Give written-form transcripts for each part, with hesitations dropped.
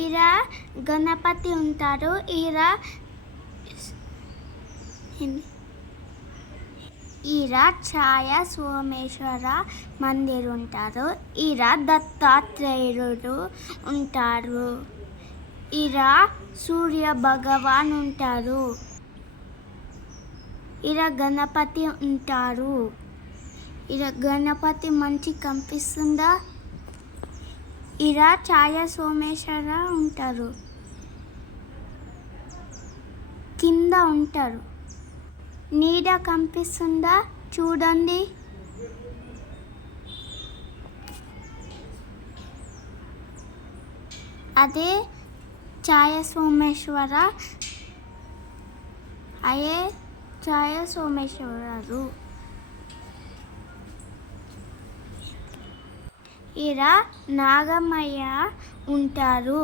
ఈడ గణపతి ఉంటారు. ఈడ ఛాయ సోమేశ్వర మందిర్ ఉంటారు. ఈడ దత్తాత్రేయుడు ఉంటారు. ఈడ సూర్య భగవాన్ ఉంటారు. ఈడ గణపతి ఉంటారు. ఈడ గణపతి మంచి కనిపిస్తుందా? ఈడ ఛాయ సోమేశ్వర ఉంటారు. కింద ఉంటారు. నీడ కనిపిస్తుందా? చూడండి. అదే ఛాయ సోమేశ్వర. అయ్యే ఛాయ సోమేశ్వరరు. ఈడ నాగమయ్య ఉంటారు.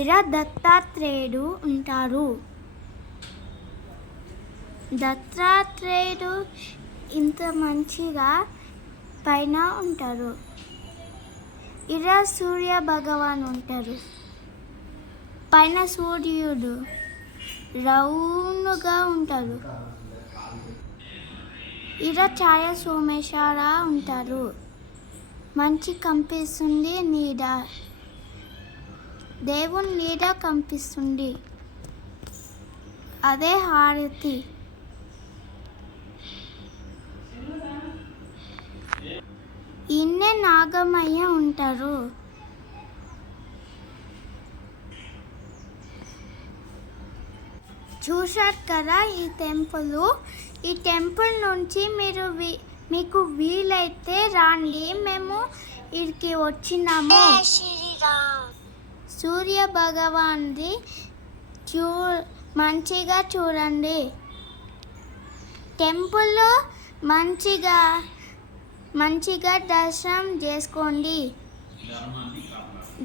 ఈడ దత్తాత్రేయుడు ఉంటారు. దత్తాత్రేయుడు ఇంత మంచిగా పైన ఉంటారు. ఈడ సూర్య భగవాన్ ఉంటారు. పైన సూర్యుడు రౌండ్గా ఉంటారు. ఈడ ఛాయ సోమేశ్వర ఉంటారు. మంచి కనిపిస్తుంది నీడ. దేవుని నీడ కనిపిస్తుంది. అదే హారతి. ఇన్నే నాగమయ్య ఉంటారు. చూశారు కదా ఈ టెంపుల్. ఈ టెంపుల్ నుంచి మీకు వీలైతే రండి. మేము ఇక్కడికి వచ్చినాము. సూర్య భగవాన్ది మంచిగా చూడండి. టెంపుల్ మంచిగా దర్శనం చేసుకోండి.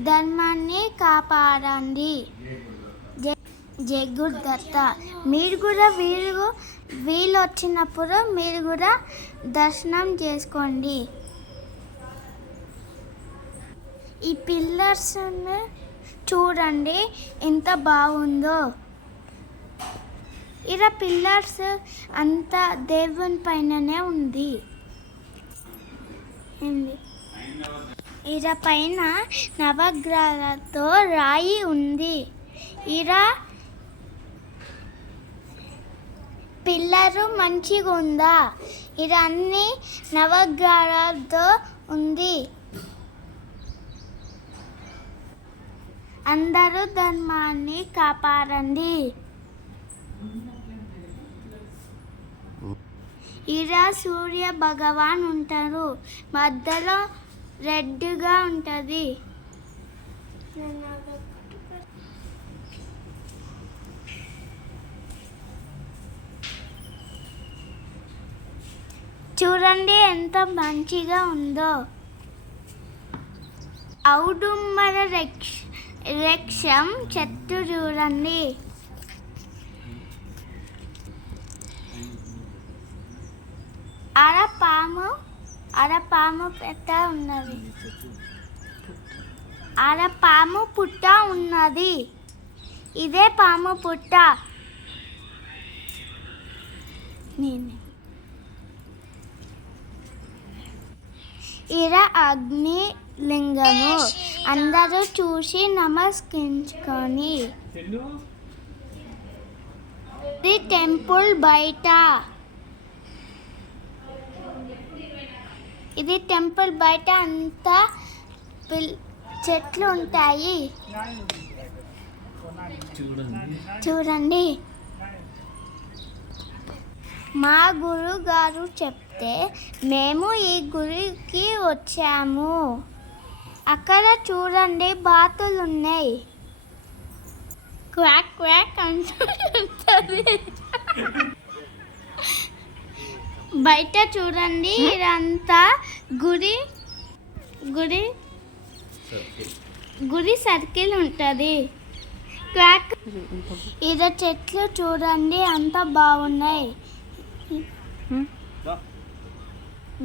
ధర్మాన్ని కాపాడండి. జై గురుదత్త. మీరు కూడా వీలు వచ్చినప్పుడు మీరు కూడా దర్శనం చేసుకోండి. ఈ పిల్లర్స్ చూడండి ఎంత బాగుందో. ఇలా పిల్లర్స్ అంతా దేవుని పైననే ఉంది. ఇలా పైన నవగ్రహాలతో రాయి ఉంది. ఇలా పిల్లరు మంచిగా ఉందా? ఇది అన్ని నవగ్రహాలతో ఉంది. అందరూ ధర్మాన్ని కాపాడండి. ఈడ సూర్య భగవాన్ ఉంటారు. మధ్యలో రెడ్గా ఉంటుంది. చూడండి ఎంత మంచిగా ఉందో. ఔడుమ్మర వృక్షం చెట్టు చూడండి. ఆడపాము పెట్ట ఉన్నది. ఆడపాము పుట్ట ఉన్నది. ఇదే పాము పుట్ట. ఈడ అగ్ని లింగము. అందరూ చూసి నమస్కరించుకొని. ఇది టెంపుల్ బయట. ఇది టెంపుల్ బయట అంతా చెట్లు ఉంటాయి. చూడండి. మా గురువు గారు చెప్తే మేము ఈ గుడికి వచ్చాము. అక్కడ చూడండి బాతులు ఉన్నాయి. క్వాక్ క్వాక్ అంటుంది. బయట చూడండి. ఇదంతా గుడి సర్కిల్ ఉంటుంది. క్వాక్. ఇది చెట్లు చూడండి అంత బాగున్నాయి.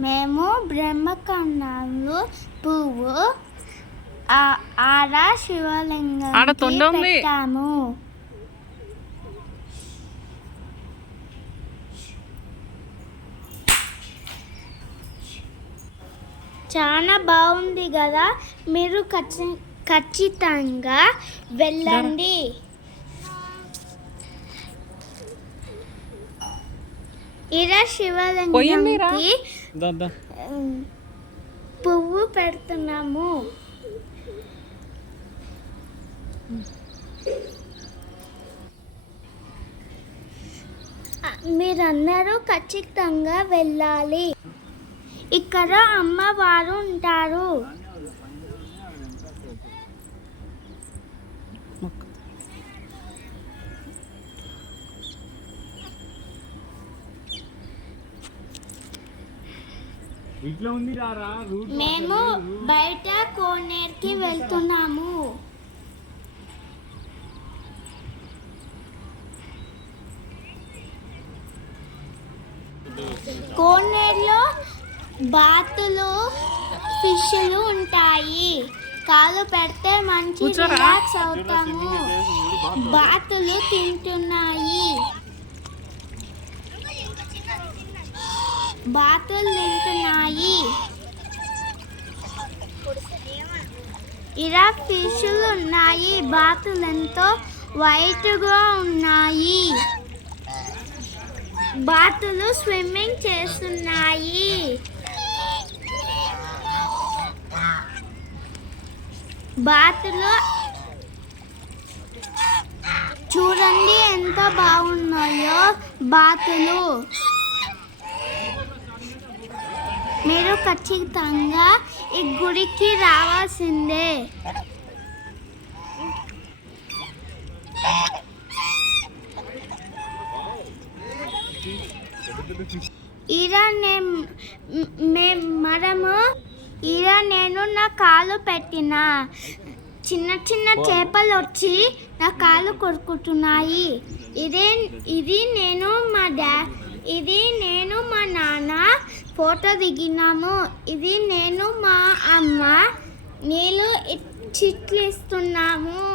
మేము బ్రహ్మకమలాలు పువ్వు ఆడ శివలింగం పెట్టాము. చాలా బాగుంది కదా, మీరు ఖచ్చితంగా వెళ్ళండి. ఇలా శివలింగంకి పువ్వు పెడుతున్నాము. మీరందరూ ఖచ్చితంగా వెళ్ళాలి. ఇక్కడ అమ్మవారు ఉంటారు. మేము బయట కోనేరుకి వెళ్తున్నాము. కోనేరులో బాతులు, ఫిష్లు ఉంటాయి. కాలు పెడితే మంచి రిలాక్స్ అవుతాము. బాతులు తింటున్నాయి. ఇలా ఫిష్లు ఉన్నాయి. బాతులు ఎంతో వైట్గా ఉన్నాయి. బాతులు స్విమ్మింగ్ చేస్తున్నాయి. బాతులు చూడండి ఎంత బాగున్నాయో బాతులు. మీరు ఖచ్చితంగా ఈ గుడికి రావాల్సిందే. ఇలా నేను నా కాలు పెట్టిన చిన్న చిన్న చేపలు వచ్చి నా కాలు కొరుకుతున్నాయి. ఇది నేను మా నాన్న ఫోటో దిగినాము. ఇది నేను మా అమ్మ నీళ్ళు చిట్లిస్తున్నాము.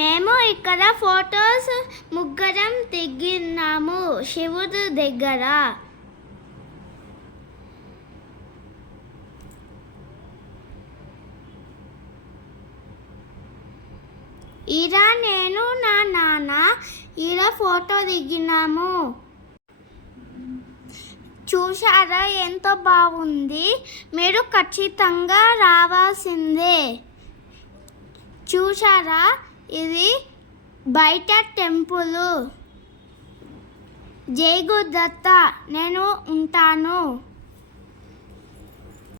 మేము ఇక్కడ ఫొటోస్ ముగ్గురం దిగినాము శివుడు దగ్గర. ఇలా నేను నా నాన్న ఇలా ఫోటో దిగినాము. చూసారా ఎంత బాగుంది. మీరు ఖచ్చితంగా రావాల్సిందే. చూసారా ఇది బయట టెంపుల్. జై గురుదత్త. నేను ఉంటాను.